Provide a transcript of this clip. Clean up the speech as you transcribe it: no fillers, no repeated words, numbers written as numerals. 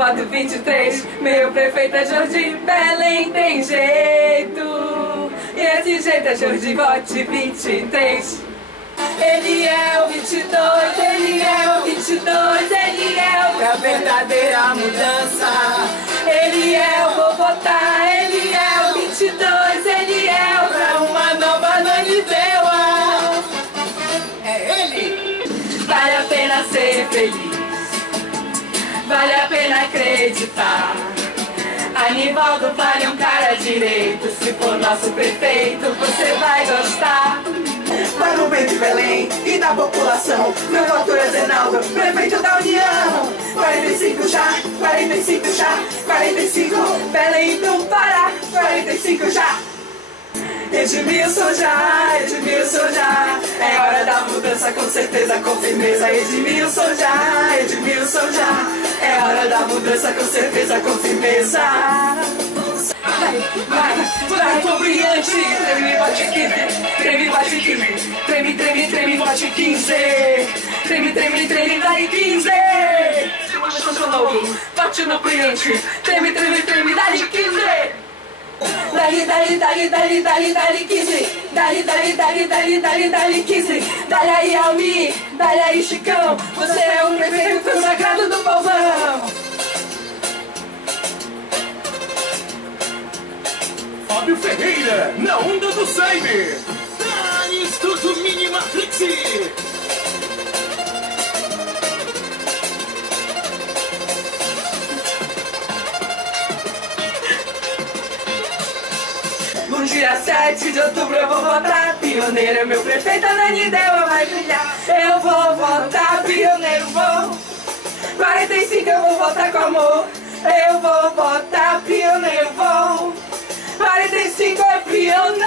voto 23. Meu prefeito é Jordi, Belém tem jeito. E esse jeito é Jordi, vote 23. Ele é o 22, ele é o 22, ele é a verdadeira mudança. Ele é o vou votar, ele é o 22, ele é o pra uma nova Ananindeua. É ele! Vale a pena ser feliz, vale a pena acreditar. Anivaldo vale um cara direito, se for nosso prefeito você vai gostar. Para o bem de Belém e da população, meu voto é Zenaldo, prefeito da União. 45 já, 45 já, 45, Belém do Pará, 45 já. Edmilson já, Edmilson já, é hora da mudança com certeza, com firmeza. Edmilson já, Edmilson já, é hora da mudança com certeza, com firmeza. Vai, tô brilhante, treme, bate 15, treme, bate 15, treme, treme, treme, bate 15, treme, treme, treme, dá 15. Bate no brilhante, treme, treme, treme, dá 15. Dali, dali, dali, dali, dali, dali 15. Dali, dali, dali, dali, dali, dali 15. Dali aí, Almi, dali aí, Chicão. Você é o prefeito consagrado do povão. Fábio Ferreira, na onda do Cyber. Estúdio Mini Matrix. No dia 7 de outubro eu vou votar. Pioneiro, meu prefeito, Ananindeua vai brilhar. Eu vou votar, pioneiro, vou. 45 eu vou votar com amor. Eu vou votar, pioneiro, vou. 45 é pioneiro.